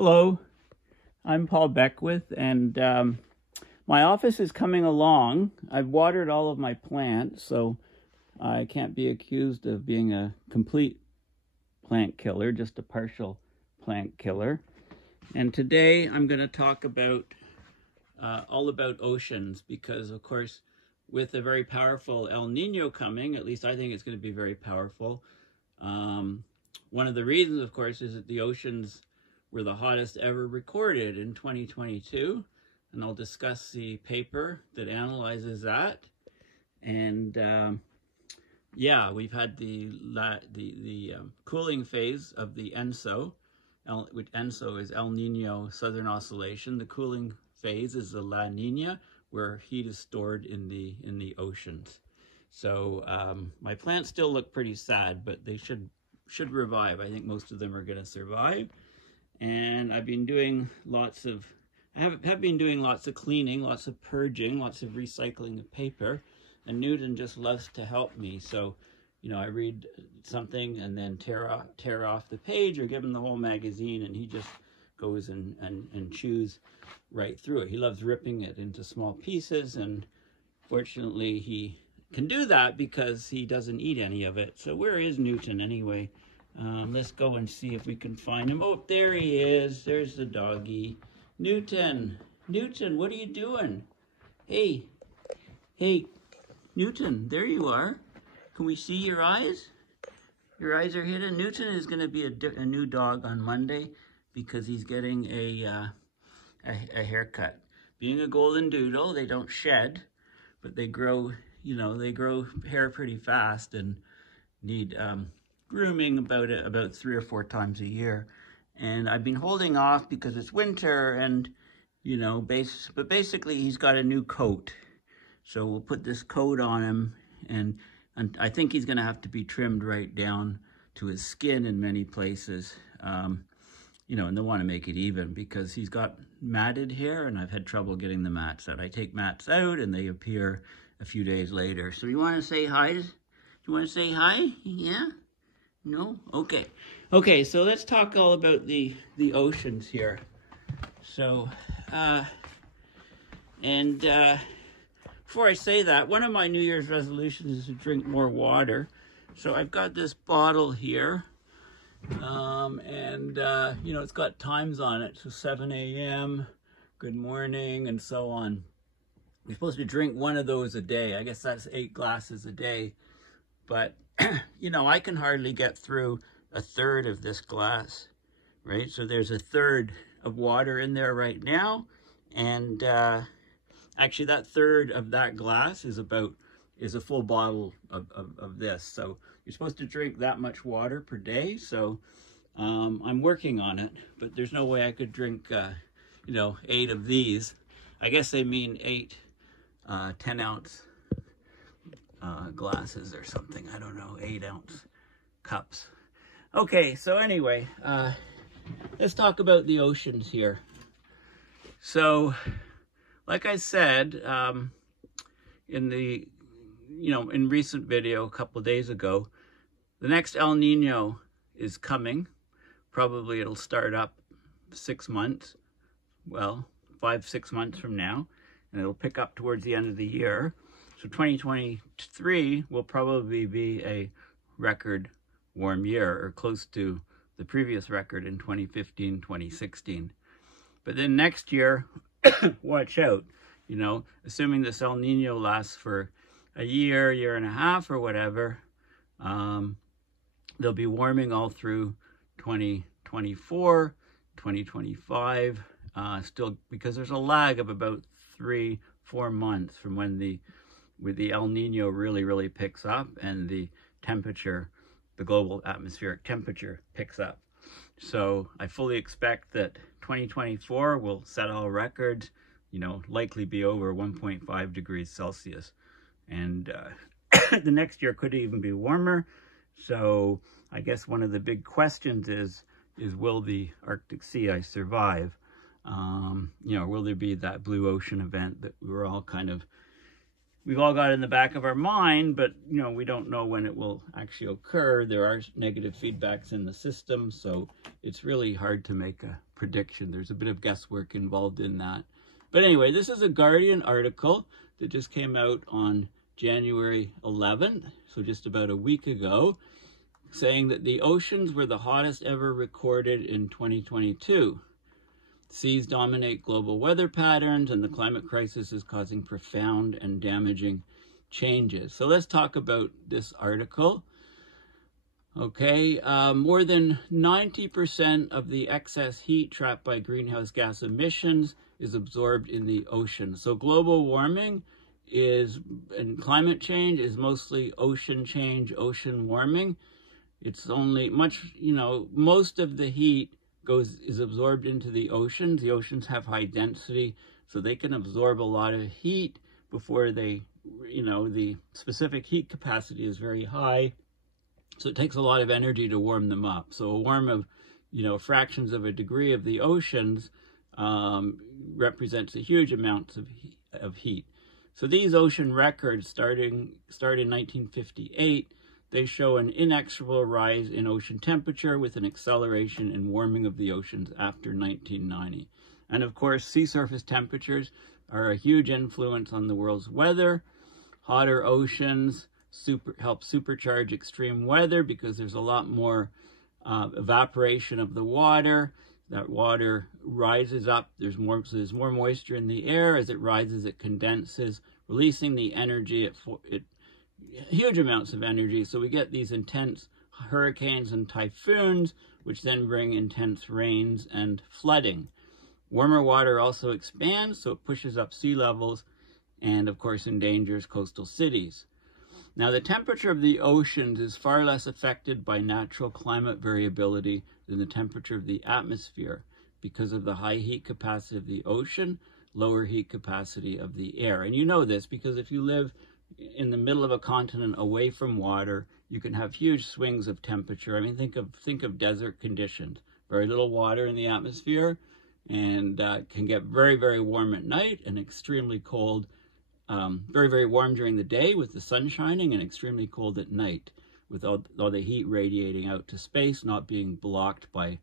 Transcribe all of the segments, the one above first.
Hello, I'm Paul Beckwith, and my office is coming along. I've watered all of my plants, so I can't be accused of being a complete plant killer, just a partial plant killer. And today I'm going to talk about all about oceans, because of course with a very powerful El Nino coming, at least I think it's going to be very powerful. One of the reasons, of course, is that the oceans were the hottest ever recorded in 2022, and I'll discuss the paper that analyzes that. And yeah, we've had the cooling phase of the ENSO, which ENSO is El Nino Southern Oscillation. The cooling phase is the La Nina, where heat is stored in the oceans. So my plants still look pretty sad, but they should revive. I think most of them are going to survive. And I've been doing lots of cleaning, lots of purging, lots of recycling of paper. And Newton just loves to help me. So, you know, I read something and then tear off the page or give him the whole magazine, and he just goes and chews right through it. He loves ripping it into small pieces, and fortunately he can do that because he doesn't eat any of it. So where is Newton anyway? Let's go and see if we can find him. Oh, there he is. There's the doggy. Newton, what are you doing? Hey, Newton, there you are. Can we see your eyes? Your eyes are hidden. Newton is going to be a new dog on Monday because he's getting a haircut. Being a golden doodle, they don't shed, but they grow, you know, they grow hair pretty fast and need grooming about 3 or 4 times a year. And I've been holding off because it's winter, and you know, but basically he's got a new coat, so we'll put this coat on him, and I think he's going to have to be trimmed right down to his skin in many places. You know, and they want to make it even because he's got matted hair, and I've had trouble getting the mats out. I take mats out and they appear a few days later. So you want to say hi? You want to say hi? Yeah? No? Okay. Okay, so let's talk all about the oceans here. So, before I say that, one of my New Year's resolutions is to drink more water. So I've got this bottle here. You know, it's got times on it, so 7 a.m., good morning, and so on. We're supposed to drink 1 of those a day. I guess that's 8 glasses a day. But, you know, I can hardly get through 1/3 of this glass, right? So there's 1/3 of water in there right now. And actually, that 1/3 of that glass is a full bottle of this. So you're supposed to drink that much water per day. So I'm working on it, but there's no way I could drink, you know, 8 of these. I guess they mean 8 10-ounce glasses or something. I don't know, 8-ounce cups. Okay, so anyway, let's talk about the oceans here. So, like I said, in recent video a couple of days ago, the next El Nino is coming. Probably it'll start up 6 months, well, 5-6 months from now, and it'll pick up towards the end of the year. So 2023 will probably be a record warm year, or close to the previous record in 2015, 2016. But then next year, watch out, you know, assuming this El Nino lasts for a year and a half or whatever, they'll be warming all through 2024, 2025, still, because there's a lag of about 3-4 months from when the El Nino really picks up and the temperature, the global atmospheric temperature picks up. So I fully expect that 2024 will set all records, you know, likely be over 1.5 degrees Celsius. And the next year could even be warmer. So I guess one of the big questions is will the Arctic sea ice survive? You know, will there be that blue ocean event that we've all got in the back of our mind, but, you know, we don't know when it will actually occur. There are negative feedbacks in the system, so it's really hard to make a prediction. There's a bit of guesswork involved in that. But anyway, this is a Guardian article that just came out on January 11th, so just about a week ago, saying that the oceans were the hottest ever recorded in 2022. Seas dominate global weather patterns, and the climate crisis is causing profound and damaging changes. So let's talk about this article. Okay, more than 90% of the excess heat trapped by greenhouse gas emissions is absorbed in the ocean. So global warming and climate change is mostly ocean change, ocean warming. It's only most of the heat is absorbed into the oceans. The oceans have high density, so they can absorb a lot of heat before the specific heat capacity is very high. So it takes a lot of energy to warm them up. So a warm of, fractions of a degree of the oceans represents a huge amount of heat. So these ocean records start in 1958. They show an inexorable rise in ocean temperature with an acceleration in warming of the oceans after 1990. And of course, sea surface temperatures are a huge influence on the world's weather. Hotter oceans help supercharge extreme weather because there's a lot more evaporation of the water. That water rises up. There's more moisture in the air. As it rises, it condenses, releasing the energy. Huge amounts of energy. So we get these intense hurricanes and typhoons, which then bring intense rains and flooding. Warmer water also expands, so it pushes up sea levels and, of course, endangers coastal cities. Now, the temperature of the oceans is far less affected by natural climate variability than the temperature of the atmosphere because of the high heat capacity of the ocean, lower heat capacity of the air. And you know this because if you live in the middle of a continent away from water, you can have huge swings of temperature. I mean, think of desert conditions. Very little water in the atmosphere, and can get very, very warm at night and extremely cold, very, very warm during the day with the sun shining, and extremely cold at night with all the heat radiating out to space, not being blocked by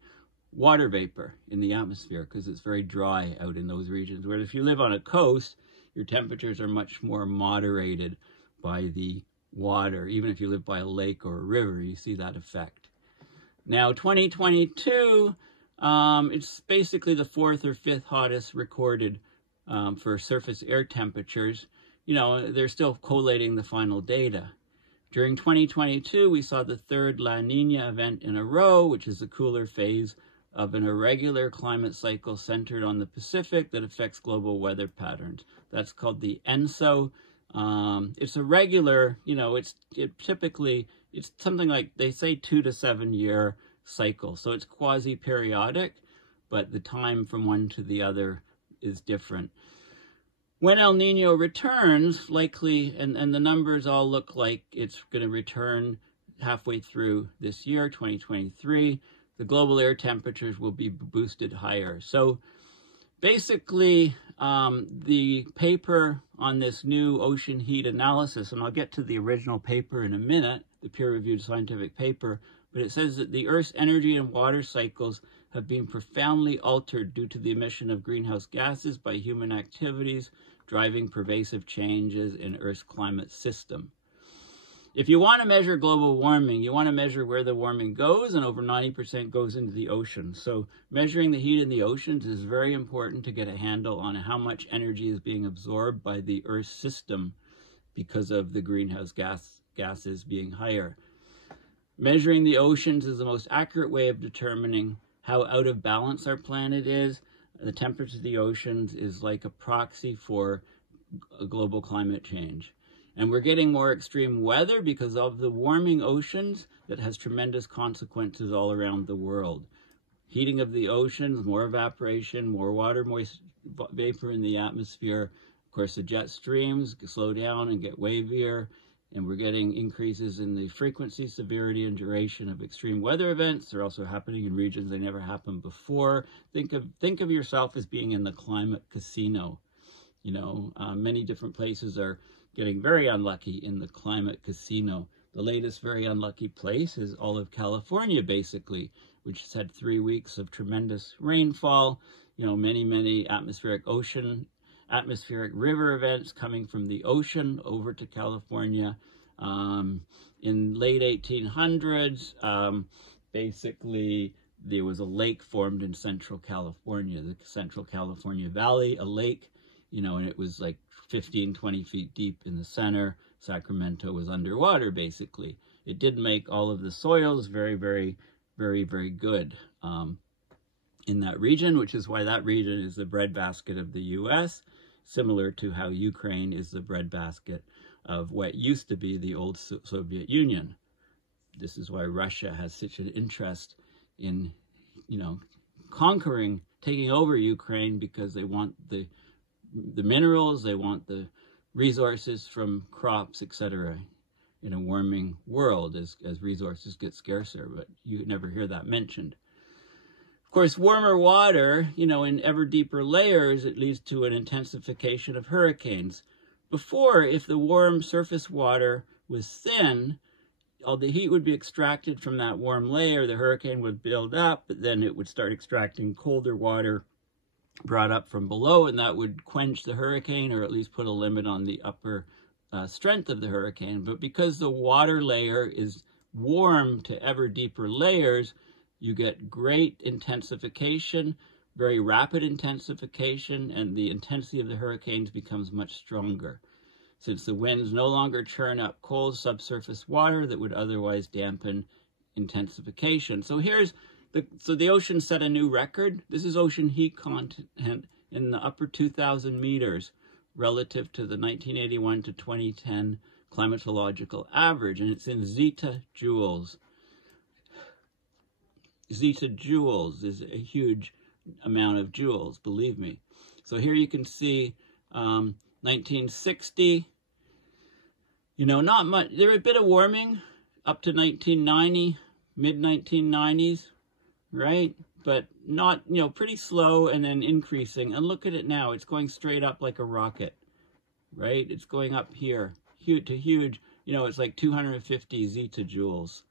water vapor in the atmosphere because it's very dry out in those regions. Whereas if you live on a coast, your temperatures are much more moderated by the water. Even if you live by a lake or a river, you see that effect. Now, 2022, it's basically the 4th or 5th hottest recorded for surface air temperatures. They're still collating the final data. During 2022, we saw the 3rd La Niña event in a row, which is the cooler phase of an irregular climate cycle centered on the Pacific that affects global weather patterns. That's called the ENSO. It's a regular, it's something like, they say 2 to 7 year cycle. So it's quasi-periodic, but the time from one to the other is different. When El Nino returns, likely, and the numbers all look like it's going to return halfway through this year, 2023, the global air temperatures will be boosted higher. So basically, the paper on this new ocean heat analysis, and I'll get to the original paper in a minute, the peer-reviewed scientific paper, but it says that the Earth's energy and water cycles have been profoundly altered due to the emission of greenhouse gases by human activities, driving pervasive changes in Earth's climate system. If you want to measure global warming, you want to measure where the warming goes, and over 90% goes into the ocean. So measuring the heat in the oceans is very important to get a handle on how much energy is being absorbed by the Earth's system because of the greenhouse gases being higher. Measuring the oceans is the most accurate way of determining how out of balance our planet is. The temperature of the oceans is like a proxy for global climate change. And we're getting more extreme weather because of the warming oceans that has tremendous consequences all around the world. Heating of the oceans, more evaporation, more water vapor in the atmosphere. Of course, the jet streams slow down and get wavier. And we're getting increases in the frequency, severity, and duration of extreme weather events. They're also happening in regions they never happened before. Think of yourself as being in the climate casino. Many different places are getting very unlucky in the climate casino The latest very unlucky place is all of California, basically, which has had 3 weeks of tremendous rainfall, you know, many atmospheric river events coming from the ocean over to California. In late 1800s, basically, there was a lake formed in Central California, the Central California Valley, a lake, you know, and it was like 15, 20 feet deep in the center. Sacramento was underwater, basically. It did make all of the soils very good in that region, which is why that region is the breadbasket of the U.S., similar to how Ukraine is the breadbasket of what used to be the old Soviet Union. This is why Russia has such an interest in, you know, conquering, taking over Ukraine, because they want the minerals, they want the resources from crops, etc., in a warming world as resources get scarcer, but you never hear that mentioned. Of course, warmer water, you know, in ever deeper layers, it leads to an intensification of hurricanes. Before, if the warm surface water was thin, all the heat would be extracted from that warm layer, the hurricane would build up, but then it would start extracting colder water brought up from below, and that would quench the hurricane, or at least put a limit on the upper strength of the hurricane. But because the water layer is warm to ever deeper layers, you get great intensification, very rapid intensification, and the intensity of the hurricanes becomes much stronger, since the winds no longer churn up cold subsurface water that would otherwise dampen intensification. So here's the ocean set a new record. This is ocean heat content in the upper 2,000 meters relative to the 1981 to 2010 climatological average, and it's in zetajoules. Zetajoules is a huge amount of joules, believe me. So here you can see 1960, you know, not much. There was a bit of warming up to 1990, mid-1990s, right? But not, you know, pretty slow and then increasing. And look at it now. It's going straight up like a rocket, right? It's going up here, huge to huge. You know, it's like 250 zetajoules.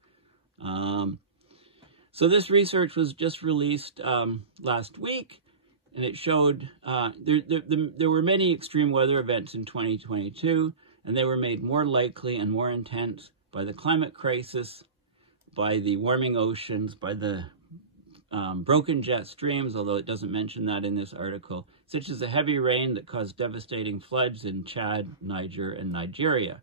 So this research was just released last week, and it showed there were many extreme weather events in 2022, and they were made more likely and more intense by the climate crisis, by the warming oceans, by the broken jet streams, although it doesn't mention that in this article, such as the heavy rain that caused devastating floods in Chad, Niger, and Nigeria.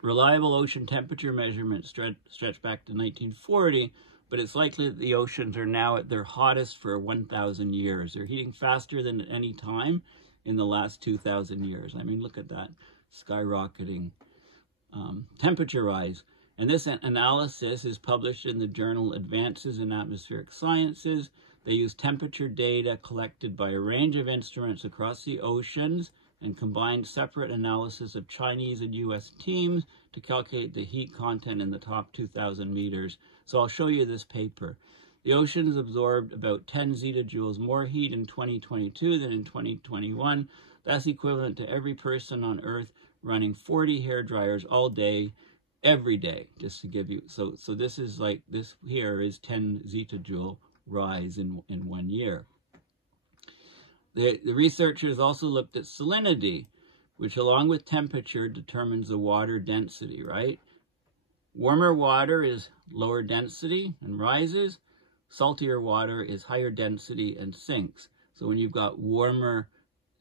Reliable ocean temperature measurements stretch back to 1940, but it's likely that the oceans are now at their hottest for 1,000 years. They're heating faster than at any time in the last 2,000 years. I mean, look at that skyrocketing temperature rise. And this analysis is published in the journal Advances in Atmospheric Sciences. They use temperature data collected by a range of instruments across the oceans and combined separate analysis of Chinese and US teams to calculate the heat content in the top 2,000 meters. So I'll show you this paper. The oceans absorbed about 10 zetajoules more heat in 2022 than in 2021. That's equivalent to every person on Earth running 40 hair dryers all day, every day, just to give you, so this is like, this here is 10 zetajoule rise in 1 year. The researchers also looked at salinity, which along with temperature determines the water density, right? Warmer water is lower density and rises. Saltier water is higher density and sinks. So when you've got warmer,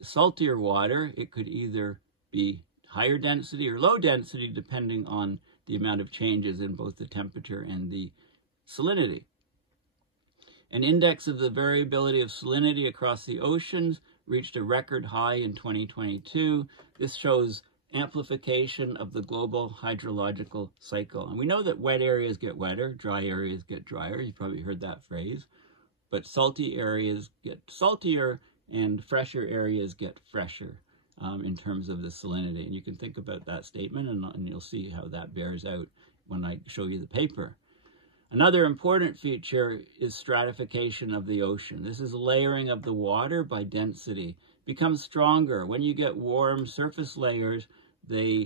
saltier water, it could either be higher density or low density, depending on the amount of changes in both the temperature and the salinity. An index of the variability of salinity across the oceans reached a record high in 2022. This shows amplification of the global hydrological cycle. And we know that wet areas get wetter, dry areas get drier. You've probably heard that phrase. But salty areas get saltier and fresher areas get fresher in terms of the salinity. And you can think about that statement and you'll see how that bears out when I show you the paper. Another important feature is stratification of the ocean. This is layering of the water by density. Becomes stronger. When you get warm surface layers, they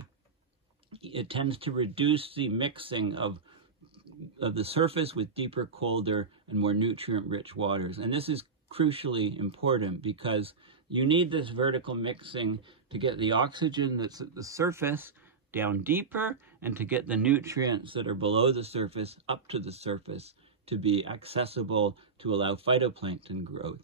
it tends to reduce the mixing of the surface with deeper, colder, and more nutrient-rich waters. And this is crucially important because you need this vertical mixing to get the oxygen that's at the surface down deeper and to get the nutrients that are below the surface up to the surface to be accessible to allow phytoplankton growth.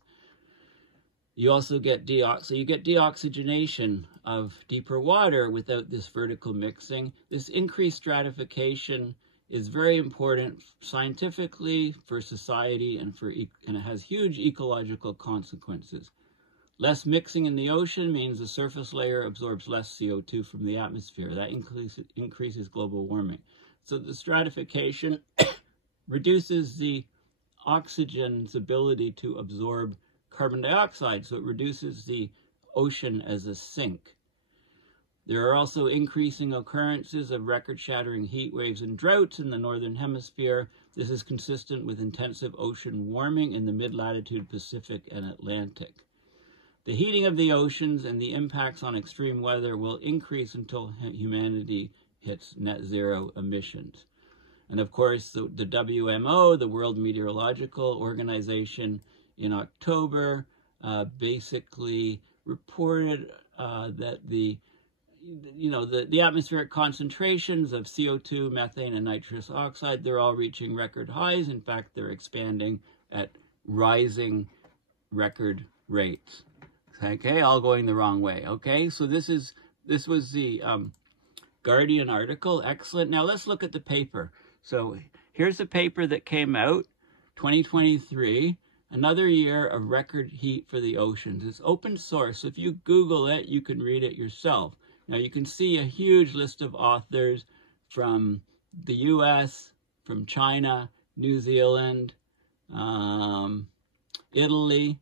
You also get deoxygenation of deeper water without this vertical mixing. This increased stratification is very important scientifically for society and it has huge ecological consequences. Less mixing in the ocean means the surface layer absorbs less CO2 from the atmosphere. That increases global warming. So the stratification reduces the oxygen's ability to absorb carbon dioxide, so it reduces the ocean as a sink. There are also increasing occurrences of record-shattering heat waves and droughts in the northern hemisphere. This is consistent with intensive ocean warming in the mid-latitude Pacific and Atlantic. The heating of the oceans and the impacts on extreme weather will increase until humanity hits net zero emissions. And of course, the WMO, the World Meteorological Organization, in October basically reported that the atmospheric concentrations of CO2, methane, and nitrous oxide, they're all reaching record highs. In fact, they're expanding at rising record rates. Okay, all going the wrong way. Okay, so this was the Guardian article. Excellent. Now let's look at the paper. So here's the paper that came out, 2023, another year of record heat for the oceans. It's open source. If you Google it, you can read it yourself. Now you can see a huge list of authors from the US, from China, New Zealand, Italy,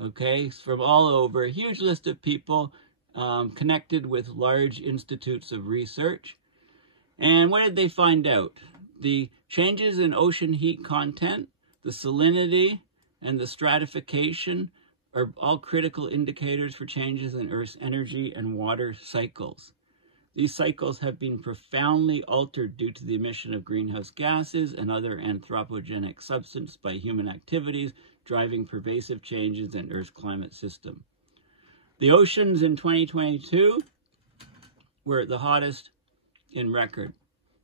okay, from all over, a huge list of people connected with large institutes of research. And what did they find out? The changes in ocean heat content, the salinity, and the stratification are all critical indicators for changes in Earth's energy and water cycles. These cycles have been profoundly altered due to the emission of greenhouse gases and other anthropogenic substances by human activities, driving pervasive changes in Earth's climate system. The oceans in 2022 were the hottest in record.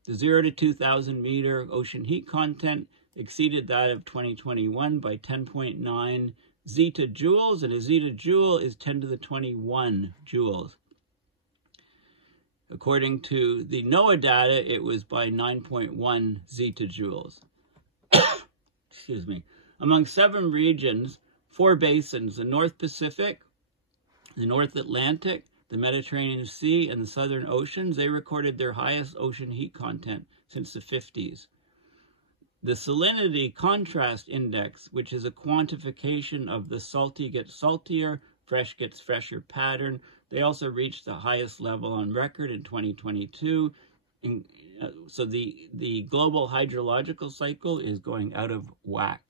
The 0 to 2,000 meter ocean heat content exceeded that of 2021 by 10.9 zetajoules, and a zetajoule is 10 to the 21 joules. According to the NOAA data, it was by 9.1 zetajoules. Excuse me. Among 7 regions, 4 basins, the North Pacific, the North Atlantic, the Mediterranean Sea, and the Southern Oceans, they recorded their highest ocean heat content since the 50s. The Salinity Contrast Index, which is a quantification of the salty gets saltier, fresh gets fresher pattern, they also reached the highest level on record in 2022. So the global hydrological cycle is going out of whack.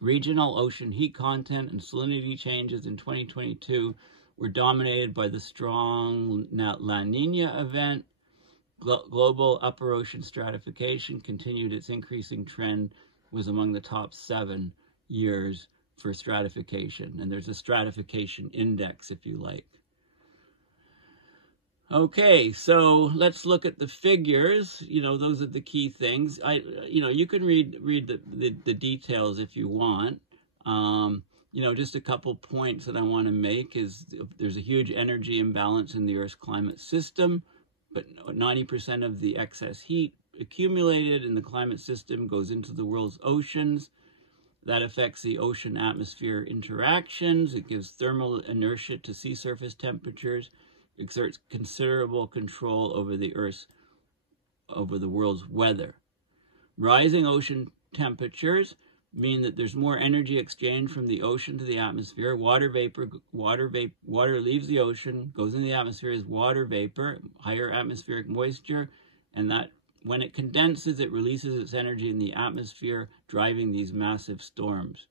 Regional ocean heat content and salinity changes in 2022 were dominated by the strong La Niña event. Global upper ocean stratification continued its increasing trend, was among the top 7 years for stratification. And there's a stratification index, if you like. Okay, so let's look at the figures. Those are the key things. You can read the details if you want. Just a couple points that I want to make is there's a huge energy imbalance in the Earth's climate system, but 90% of the excess heat accumulated in the climate system goes into the world's oceans. That affects the ocean-atmosphere interactions. It gives thermal inertia to sea surface temperatures, exerts considerable control over the world's weather. Rising ocean temperatures mean that there's more energy exchange from the ocean to the atmosphere. Water leaves the ocean, goes into the atmosphere as water vapor, higher atmospheric moisture, and that when it condenses, it releases its energy in the atmosphere, driving these massive storms.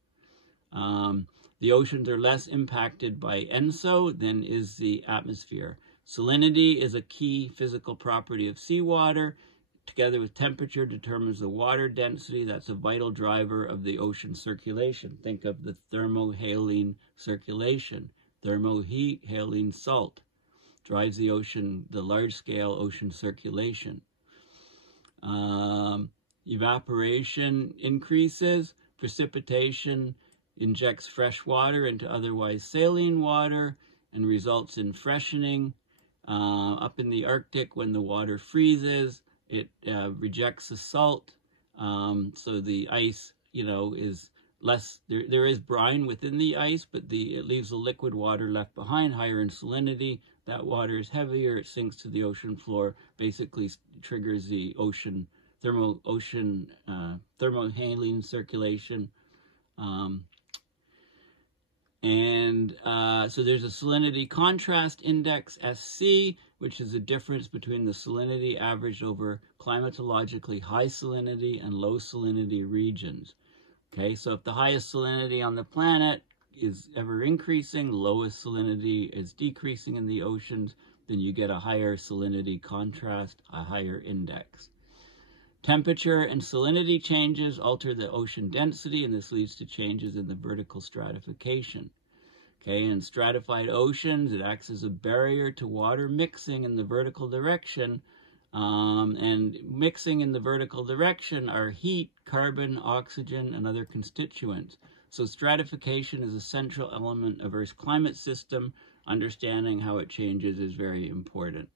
The oceans are less impacted by ENSO than is the atmosphere. Salinity is a key physical property of seawater. Together with temperature determines the water density. That's a vital driver of the ocean circulation. Think of the thermohaline circulation. Thermoheat, haline salt, drives the ocean, the large-scale ocean circulation. Evaporation increases. Precipitation injects fresh water into otherwise saline water and results in freshening. Up in the Arctic, when the water freezes, it rejects the salt, so the ice, is less. There is brine within the ice, but it leaves the liquid water left behind, higher in salinity. That water is heavier. It sinks to the ocean floor. Basically, triggers the thermohaline circulation. So there's a salinity contrast index, SC, which is the difference between the salinity averaged over climatologically high salinity and low salinity regions. Okay, so if the highest salinity on the planet is ever increasing, lowest salinity is decreasing in the oceans, then you get a higher salinity contrast, a higher index. Temperature and salinity changes alter the ocean density, and this leads to changes in the vertical stratification. Okay, in stratified oceans, it acts as a barrier to water mixing in the vertical direction. And mixing in the vertical direction are heat, carbon, oxygen, and other constituents. So stratification is a central element of Earth's climate system. Understanding how it changes is very important.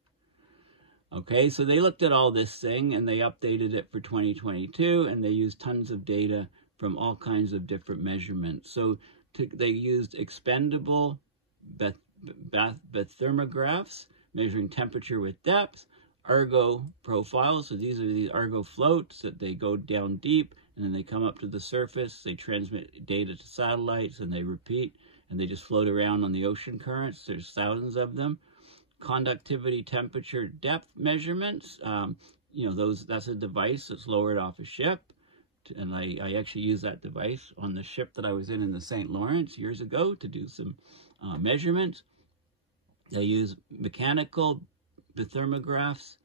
Okay, so they looked at all this thing and they updated it for 2022, and they used tons of data from all kinds of different measurements. So they used expendable bathymetrographs, measuring temperature with depth, Argo profiles. So these are these Argo floats that they go down deep and then they come up to the surface. They transmit data to satellites and they repeat, and they just float around on the ocean currents. There's thousands of them. Conductivity, temperature, depth measurements. That's a device that's lowered off a ship. And I actually used that device on the ship that I was in the St. Lawrence years ago to do some measurements. They use mechanical bathymetrographs,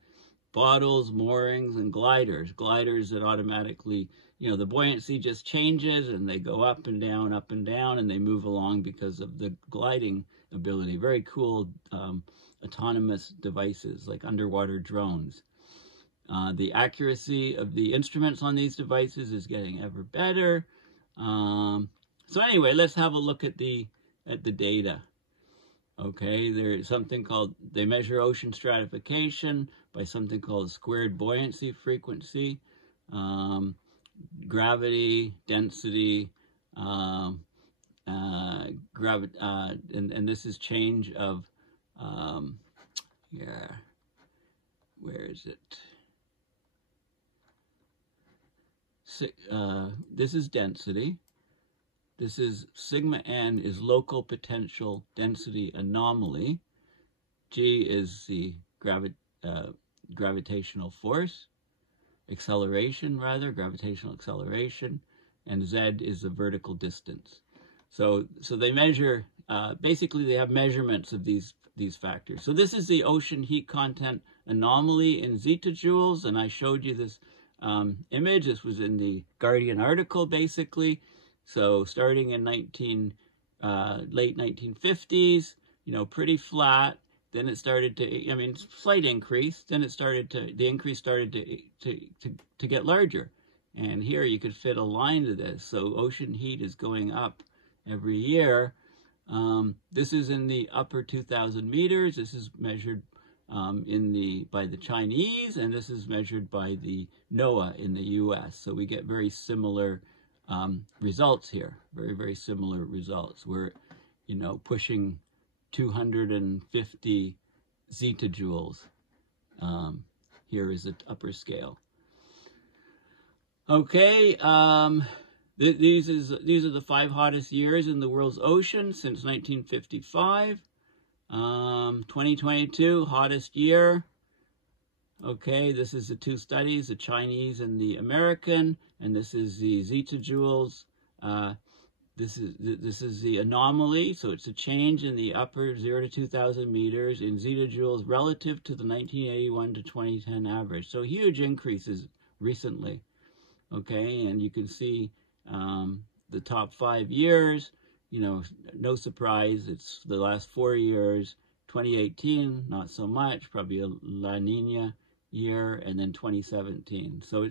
bottles, moorings, and gliders. Gliders that automatically, the buoyancy just changes and they go up and down, and they move along because of the gliding ability. Very cool autonomous devices like underwater drones. The accuracy of the instruments on these devices is getting ever better. So anyway, let's have a look at the data. Okay, there's something called, they measure ocean stratification by something called squared buoyancy frequency, gravity, density, and this is change of, where is it? This is density. This is sigma n is local potential density anomaly. G is the gravitational force, gravitational acceleration, and Z is the vertical distance. So they measure, basically they have measurements of these factors. So this is the ocean heat content anomaly in zetajoules, and I showed you this image. This was in the Guardian article, basically. So starting in late 1950s, pretty flat. Then it started to, slight increase. Then the increase started to get larger. And here you could fit a line to this. So ocean heat is going up every year. This is in the upper 2,000 meters. This is measured by the Chinese, and this is measured by the NOAA in the US. So we get very similar results here, very, very similar results. We're, pushing 250 zetajoules. Here is the upper scale. Okay, these are the 5 hottest years in the world's ocean since 1955. 2022, hottest year. Okay, this is the 2 studies, the Chinese and the American, and this is the zetajoules This is the anomaly, so it's a change in the upper 0 to 2,000 meters in zetajoules relative to the 1981 to 2010 average. So huge increases recently, okay? And you can see the top 5 years, you know, no surprise, it's the last 4 years. 2018, not so much, probably a La Nina year, and then 2017. So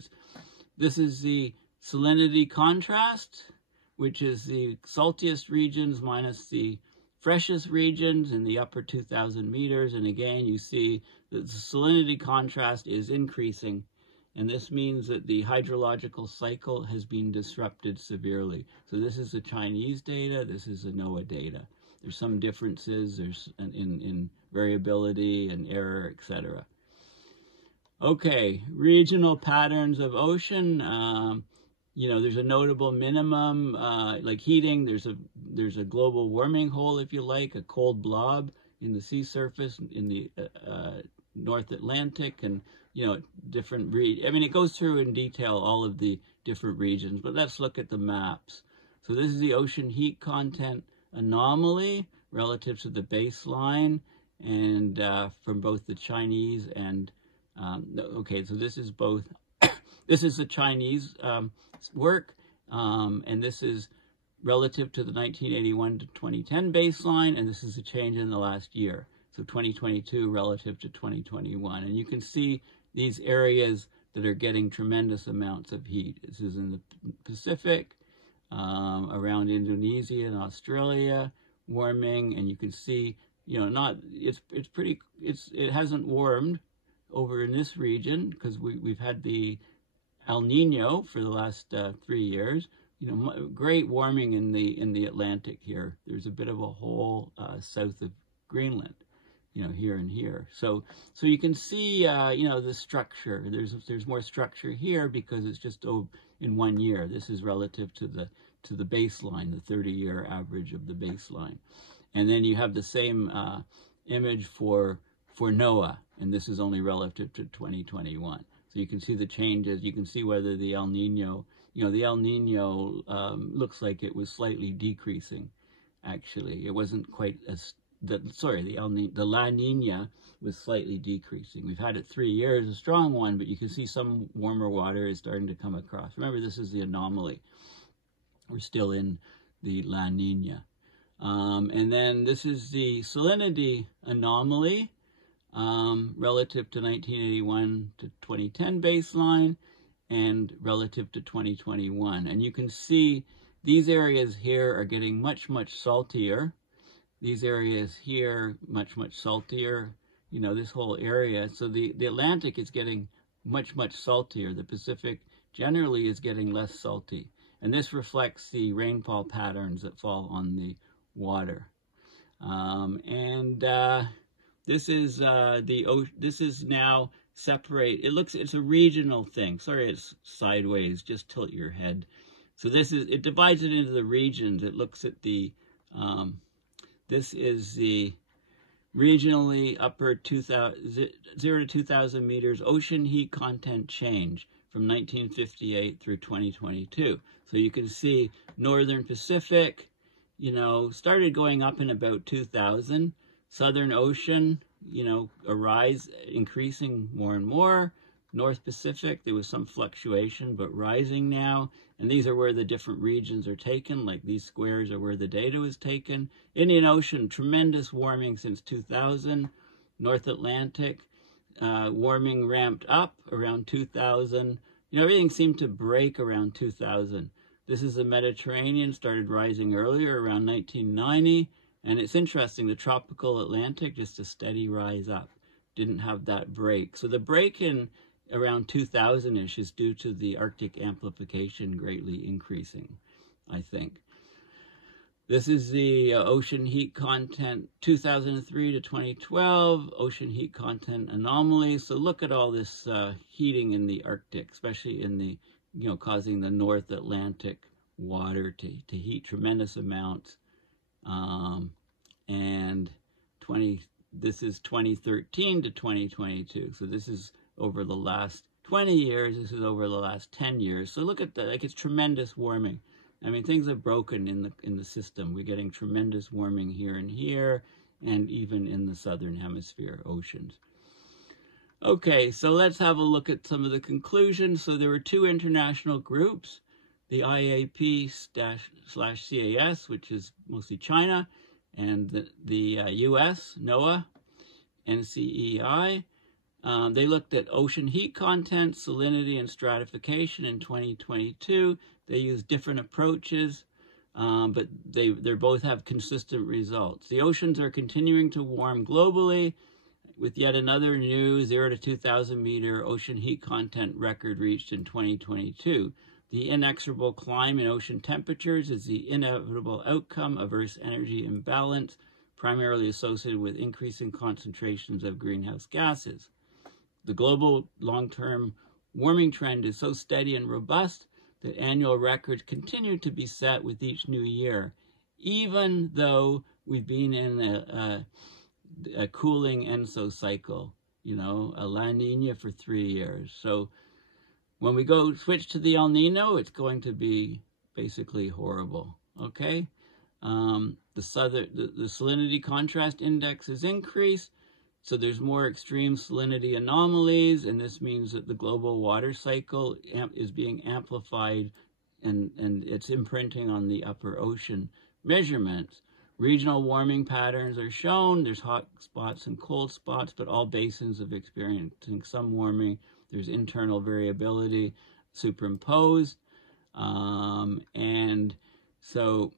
this is the salinity contrast, which is the saltiest regions minus the freshest regions in the upper 2,000 meters. And again, you see that the salinity contrast is increasing. And this means that the hydrological cycle has been disrupted severely. So this is the Chinese data, this is the NOAA data. There's some differences in variability and error, etc. Okay, regional patterns of ocean. You know, there's a notable minimum, like heating. There's a global warming hole, if you like, a cold blob in the sea surface in the North Atlantic, and you know, different I mean, it goes through in detail all of the different regions. But let's look at the maps. So this is the ocean heat content anomaly relative to the baseline, and from both the Chinese and okay, so this is both. This is the Chinese work, and this is relative to the 1981 to 2010 baseline, and this is a change in the last year. So 2022 relative to 2021. And you can see these areas that are getting tremendous amounts of heat. This is in the Pacific, around Indonesia and Australia, warming, and you can see, you know, it hasn't warmed over in this region because we've had the El Nino for the last 3 years. You know, great warming in the Atlantic here. There's a bit of a hole south of Greenland, you know, here and here. So you can see, you know, the structure. There's more structure here because it's just in 1 year. This is relative to the baseline, the 30-year average of the baseline. And then you have the same image for NOAA, and this is only relative to 2021. So you can see the changes. You can see whether the El Nino, you know, the El Nino looks like it was slightly decreasing. Actually, it wasn't quite as the La Nina was slightly decreasing. We've had it 3 years, a strong one, but you can see some warmer water is starting to come across. Remember, this is the anomaly. We're still in the La Nina. And then this is the salinity anomaly relative to 1981 to 2010 baseline and relative to 2021. And you can see these areas here are getting much, much saltier. These areas here, much, much saltier. You know, this whole area. So the Atlantic is getting much, much saltier. The Pacific generally is getting less salty. And this reflects the rainfall patterns that fall on the water. This is now separate. It's a regional thing. Sorry, it's sideways. Just tilt your head. So it divides it into the regions. It looks at the, this is the regionally upper 0 to 2,000 meters ocean heat content change from 1958 through 2022. So you can see Northern Pacific, you know, started going up in about 2000. Southern Ocean, you know, increasing more and more. North Pacific, there was some fluctuation, but rising now. And these are where the different regions are taken, like these squares are where the data was taken. Indian Ocean, tremendous warming since 2000. North Atlantic, warming ramped up around 2000. You know, everything seemed to break around 2000. This is the Mediterranean, started rising earlier, around 1990. And it's interesting, the tropical Atlantic, just a steady rise up, didn't have that break. So the break in around 2000-ish is due to the Arctic amplification greatly increasing, I think. This is the ocean heat content 2003 to 2012, ocean heat content anomaly. So look at all this heating in the Arctic, especially in the, you know, causing the North Atlantic water to heat tremendous amounts. And this is 2013 to 2022. So this is over the last 20 years. This is over the last 10 years. So look at that, like it's tremendous warming. I mean, things have broken in the system. We're getting tremendous warming here and here, and even in the southern hemisphere oceans. Okay, so let's have a look at some of the conclusions. So there were two international groups, the IAP/CAS, which is mostly China, and the US, NOAA, NCEI. They looked at ocean heat content, salinity, and stratification in 2022. They used different approaches, but they both have consistent results. The oceans are continuing to warm globally, with yet another new 0 to 2,000 meter ocean heat content record reached in 2022. The inexorable climb in ocean temperatures is the inevitable outcome of Earth's energy imbalance, primarily associated with increasing concentrations of greenhouse gases. The global long-term warming trend is so steady and robust that annual records continue to be set with each new year, even though we've been in a cooling ENSO cycle, you know, a La Niña for 3 years. So when we switch to the El Nino, it's going to be basically horrible, okay? The Salinity Contrast Index is increased, so there's more extreme salinity anomalies, and this means that the global water cycle is being amplified, and it's imprinting on the upper ocean measurements. Regional warming patterns are shown. There's hot spots and cold spots, but all basins are experiencing some warming. There's internal variability superimposed. And so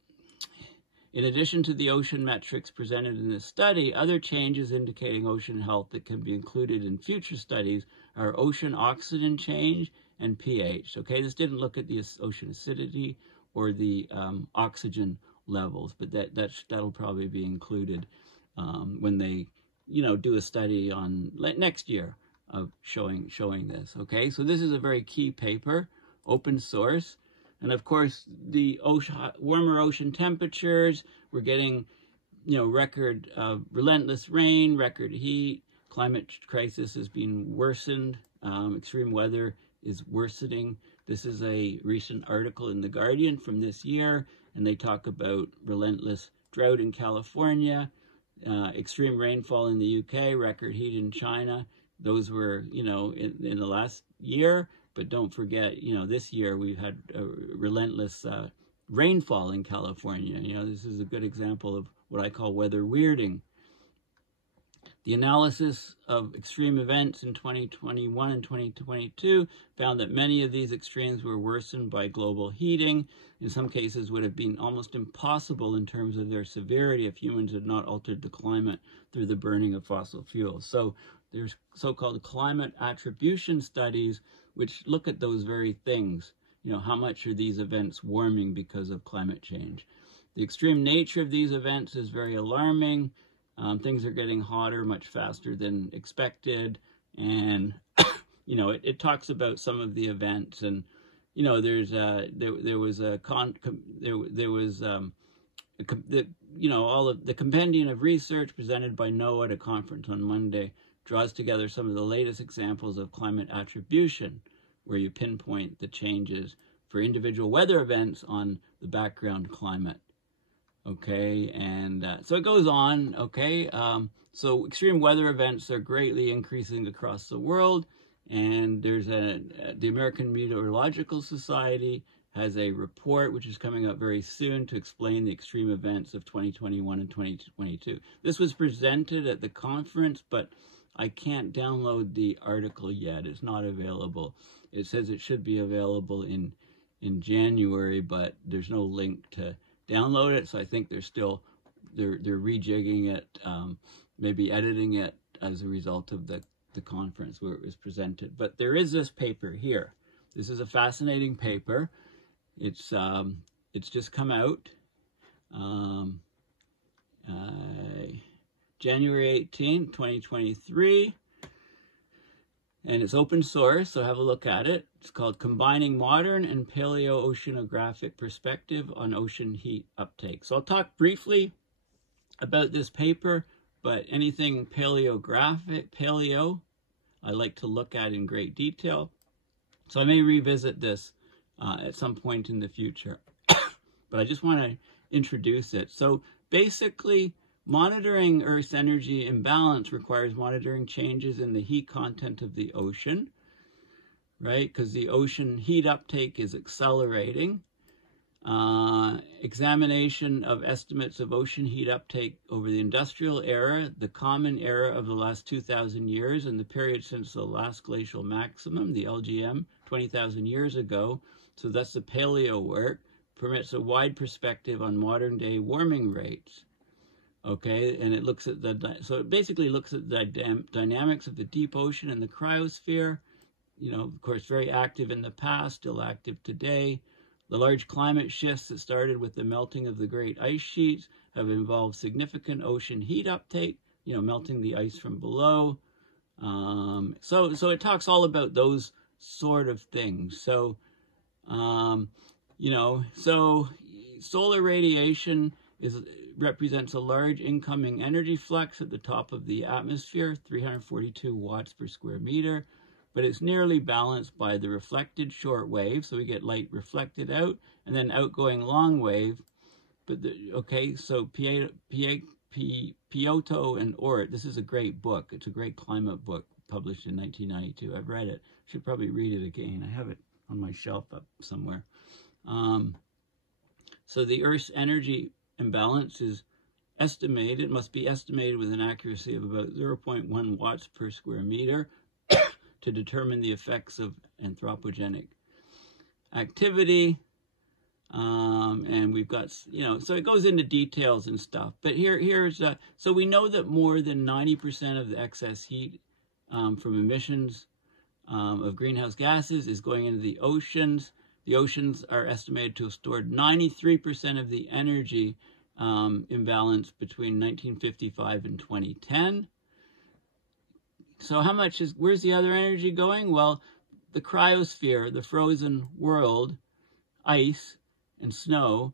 in addition to the ocean metrics presented in this study, other changes indicating ocean health that can be included in future studies are ocean oxygen change and pH. Okay, this didn't look at the ocean acidity or the oxygen levels, but that'll probably be included when they, you know, do a study on next year of showing this. Okay, so this is a very key paper, open source, and of course the warmer ocean temperatures. We're getting, you know, record relentless rain, record heat. Climate crisis has been worsened. Extreme weather is worsening. This is a recent article in The Guardian from this year, and they talk about relentless drought in California, extreme rainfall in the UK, record heat in China. Those were, you know, in the last year, but don't forget, you know, this year we've had a relentless rainfall in California. You know, this is a good example of what I call weather weirding. The analysis of extreme events in 2021 and 2022 found that many of these extremes were worsened by global heating. In some cases would have been almost impossible in terms of their severity if humans had not altered the climate through the burning of fossil fuels. So there's so-called climate attribution studies which look at those very things. You know, how much are these events warming because of climate change? The extreme nature of these events is very alarming. Things are getting hotter much faster than expected, and you know, it talks about some of the events, and you know, there's you know, all of the compendium of research presented by NOAA at a conference on Monday draws together some of the latest examples of climate attribution, where you pinpoint the changes for individual weather events on the background climate. Okay, and so it goes on. Okay, so extreme weather events are greatly increasing across the world, and there's the American Meteorological Society has a report which is coming up very soon to explain the extreme events of 2021 and 2022. This was presented at the conference, but I can't download the article yet. It's not available. It says it should be available in January, but there's no link to download it, so I think they're rejigging it, maybe editing it as a result of the conference where it was presented. But there is this paper here. This is a fascinating paper. It's just come out January 18th, 2023. And it's open source, so have a look at it. It's called Combining Modern and Paleo-Oceanographic Perspective on Ocean Heat Uptake. So I'll talk briefly about this paper, but anything paleo, I like to look at in great detail. So I may revisit this at some point in the future. but I just want to introduce it. So basically, monitoring Earth's energy imbalance requires monitoring changes in the heat content of the ocean, right? Because the ocean heat uptake is accelerating. Examination of estimates of ocean heat uptake over the industrial era, the common era of the last 2,000 years, and the period since the last glacial maximum, the LGM, 20,000 years ago. So that's the paleo work, permits a wide perspective on modern day warming rates. Okay, and it looks at so it basically looks at the dynamics of the deep ocean and the cryosphere. You know, of course, very active in the past, still active today. The large climate shifts that started with the melting of the great ice sheets have involved significant ocean heat uptake, you know, melting the ice from below. So it talks all about those sort of things. So, you know, so solar radiation represents a large incoming energy flux at the top of the atmosphere, 342 watts per square meter. But it's nearly balanced by the reflected short wave, so we get light reflected out, and then outgoing long wave. But okay, so Piotto and Ort, this is a great book. It's a great climate book published in 1992. I've read it. Should probably read it again. I have it on my shelf up somewhere. So the Earth's energy imbalance is estimated. It must be estimated with an accuracy of about 0.1 watts per square meter. To determine the effects of anthropogenic activity. And we've got, you know, so it goes into details and stuff. But here's, so we know that more than 90% of the excess heat from emissions of greenhouse gases is going into the oceans. The oceans are estimated to have stored 93% of the energy imbalance between 1955 and 2010. So how much is, where's the other energy going? Well, the cryosphere, the frozen world, ice and snow,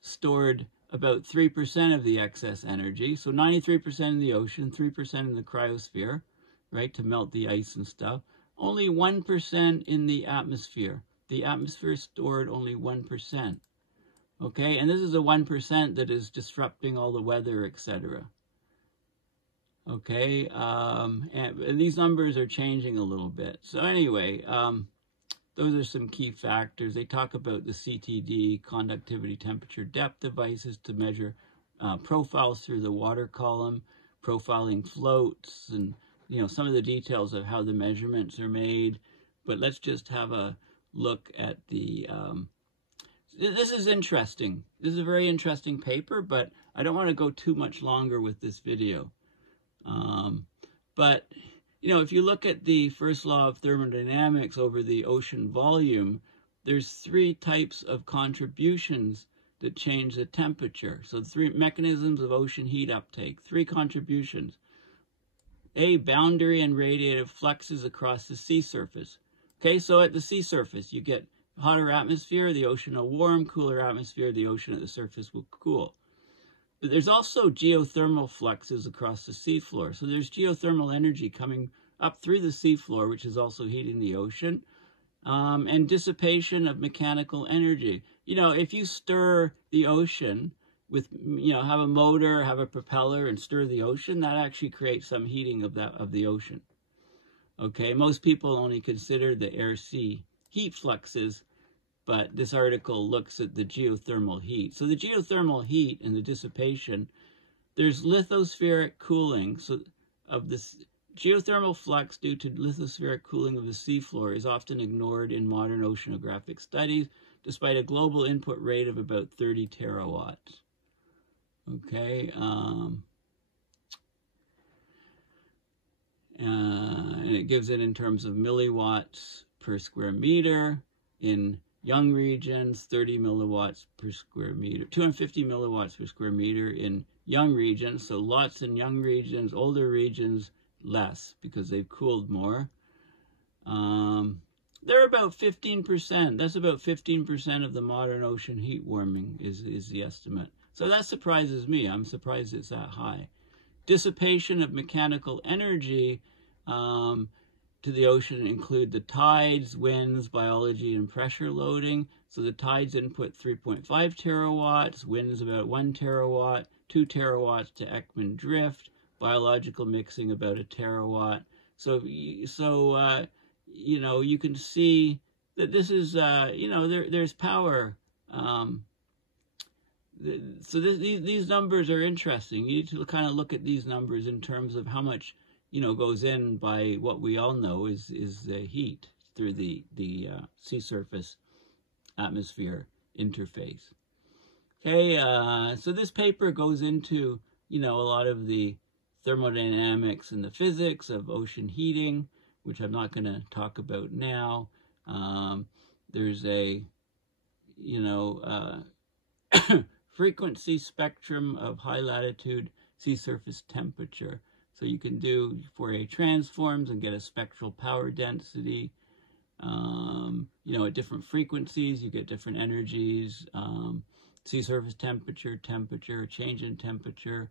stored about 3% of the excess energy. So 93% in the ocean, 3% in the cryosphere, right, to melt the ice and stuff. Only 1% in the atmosphere. The atmosphere stored only 1%. Okay, and this is a 1% that is disrupting all the weather, etc. Okay, and these numbers are changing a little bit. So anyway, those are some key factors. They talk about the CTD, conductivity, temperature, depth devices to measure profiles through the water column, profiling floats, and, you know, some of the details of how the measurements are made. But let's just have a look at the, this is interesting. This is a very interesting paper, but I don't want to go too much longer with this video. But, you know, if you look at the first law of thermodynamics over the ocean volume, there's 3 types of contributions that change the temperature. So 3 mechanisms of ocean heat uptake, 3 contributions. A, boundary and radiative fluxes across the sea surface. Okay, so at the sea surface, you get hotter atmosphere, the ocean will warm, cooler atmosphere, the ocean at the surface will cool. But there's also geothermal fluxes across the seafloor. So there's geothermal energy coming up through the seafloor, which is also heating the ocean, and dissipation of mechanical energy. You know, if you stir the ocean with, you know, have a motor, have a propeller, and stir the ocean, that actually creates some heating of the ocean. Okay, most people only consider the air-sea heat fluxes, but this article looks at the geothermal heat. So the geothermal heat and the dissipation, there's lithospheric cooling. So of this geothermal flux due to lithospheric cooling of the seafloor is often ignored in modern oceanographic studies, despite a global input rate of about 30 terawatts. Okay, and it gives it in terms of milliwatts per square meter in young regions, 30 milliwatts per square meter, 250 milliwatts per square meter in young regions. So lots in young regions, older regions, less because they've cooled more. They're about 15%. That's about 15% of the modern ocean heat warming is the estimate. So that surprises me. I'm surprised it's that high. Dissipation of mechanical energy. to the ocean include the tides, winds, biology, and pressure loading. So the tides input 3.5 terawatts, winds about 1 terawatt, 2 terawatts to Ekman drift, biological mixing about 1 terawatt. So you know, you can see that this is, you know, there's power. So these numbers are interesting. You need to kind of look at these numbers in terms of how much, you know, goes in by what we all know is the heat through the sea surface atmosphere interface. Okay, so this paper goes into, you know, a lot of the thermodynamics and the physics of ocean heating, which I'm not going to talk about now. There's a, you know, frequency spectrum of high latitude sea surface temperature. So you can do Fourier transforms and get a spectral power density. You know, at different frequencies, you get different energies. Sea surface temperature, change in temperature.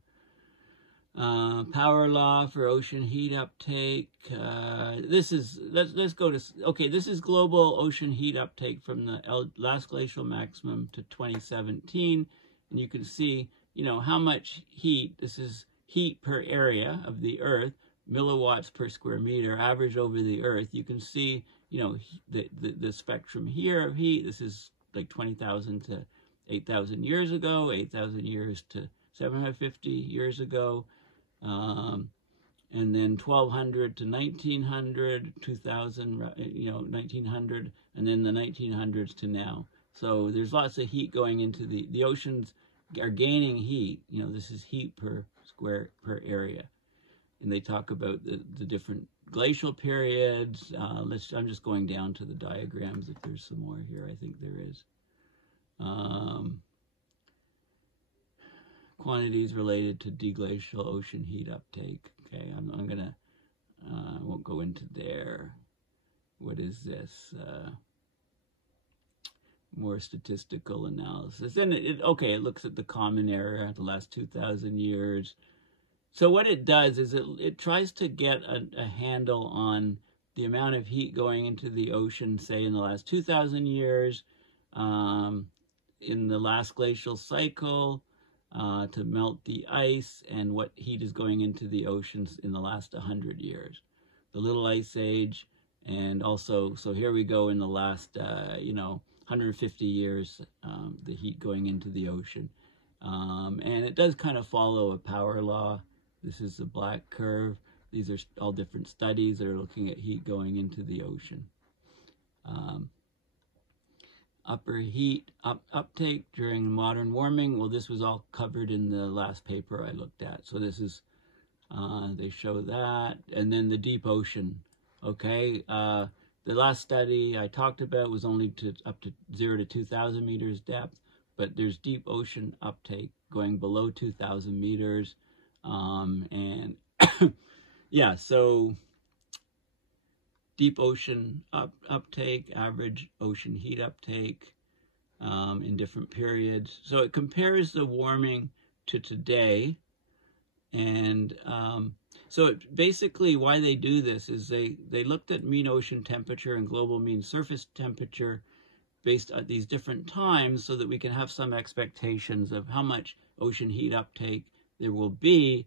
Power law for ocean heat uptake. This is, let's go to, okay, this is global ocean heat uptake from the last glacial maximum to 2017. And you can see, you know, how much heat, this is heat per area of the Earth, milliwatts per square meter, average over the Earth. You can see, you know, the spectrum here of heat. This is like 20,000 to 8,000 years ago, 8,000 years to 750 years ago. And then 1200 to 1900, 2000, you know, 1900, and then the 1900s to now. So there's lots of heat going into the oceans are gaining heat. You know, this is heat per area. And they talk about the different glacial periods. I'm just going down to the diagrams if there's some more here. I think there is. Quantities related to deglacial ocean heat uptake. Okay, I'm gonna, I won't go into there. What is this? More statistical analysis. And okay, it looks at the common era, the last 2,000 years. So what it does is it tries to get a handle on the amount of heat going into the ocean, say in the last 2,000 years, in the last glacial cycle, to melt the ice, and what heat is going into the oceans in the last 100 years. The Little Ice Age, and also, so here we go in the last, you know, 150 years, the heat going into the ocean. And it does kind of follow a power law. This is the black curve. These are all different studies that are looking at heat going into the ocean. Upper heat uptake during modern warming. Well, this was all covered in the last paper I looked at. So this is, they show that. And then the deep ocean, okay? The last study I talked about was only up to 0 to 2,000 meters depth, but there's deep ocean uptake going below 2,000 meters. And yeah, so deep ocean uptake, average ocean heat uptake in different periods. So it compares the warming to today. And so basically why they do this is they looked at mean ocean temperature and global mean surface temperature based on these different times so that we can have some expectations of how much ocean heat uptake there will be,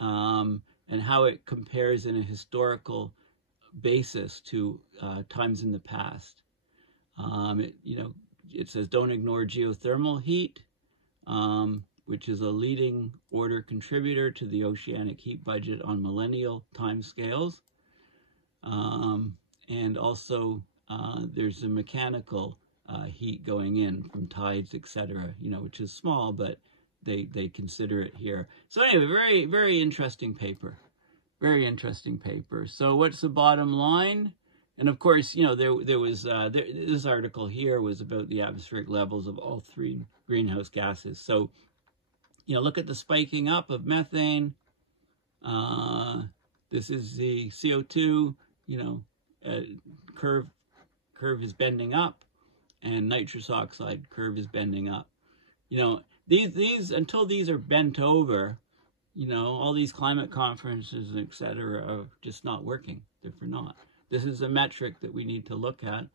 and how it compares in a historical basis to times in the past. You know, it says don't ignore geothermal heat, which is a leading order contributor to the oceanic heat budget on millennial time scales. And also there's a mechanical heat going in from tides, etc., you know, which is small, but they consider it here. So anyway, very, very interesting paper. Very interesting paper. So what's the bottom line? And of course, you know, there was, this article here was about the atmospheric levels of all 3 greenhouse gases. So, you know, look at the spiking up of methane. This is the CO2, you know, curve is bending up, and nitrous oxide curve is bending up. You know, these until these are bent over, you know, all these climate conferences, etc., are just not working. They're for naught. this is a metric that we need to look at.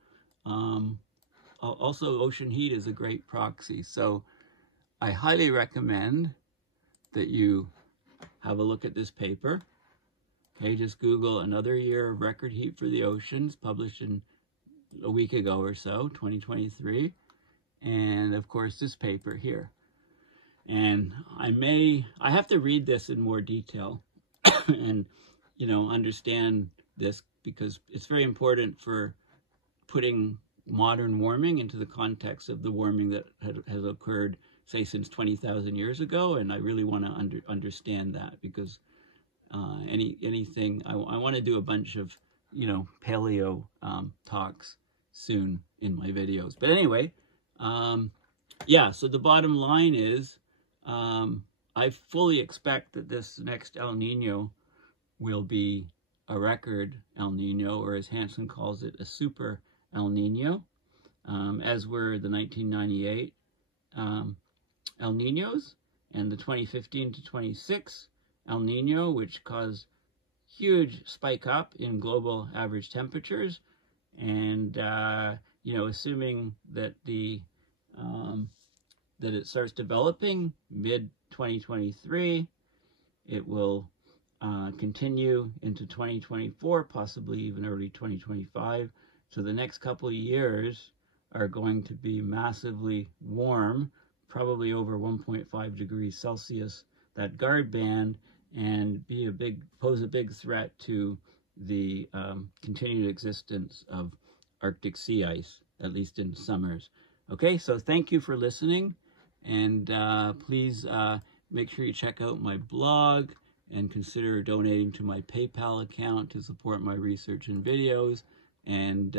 Also, ocean heat is a great proxy. So I highly recommend that you have a look at this paper. Okay, just Google another year of record heat for the oceans, published in a week ago or so, 2023. And of course, this paper here. And I have to read this in more detail and, you know, understand this, because it's very important for putting modern warming into the context of the warming that has occurred, say, since 20,000 years ago. And I really want to understand that, because anything, I want to do a bunch of, you know, paleo talks soon in my videos. But anyway, yeah, so the bottom line is, I fully expect that this next El Nino will be a record El Nino, or as Hansen calls it, a Super-El Nino, as were the 1998 El Ninos and the 2015 to 26 El Nino, which caused huge spike up in global average temperatures. And, you know, assuming that that it starts developing mid-2023, it will continue into 2024, possibly even early 2025. So the next couple of years are going to be massively warm, probably over 1.5 degrees Celsius, that guard band, and pose a big threat to the continued existence of Arctic sea ice, at least in summers. Okay, so thank you for listening, and please make sure you check out my blog and consider donating to my PayPal account to support my research and videos. And,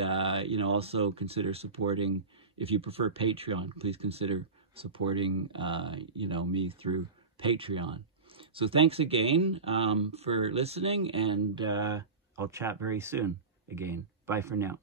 you know, also consider supporting, if you prefer Patreon, please consider supporting, you know, me through Patreon. So thanks again for listening, and I'll chat very soon again. Bye for now.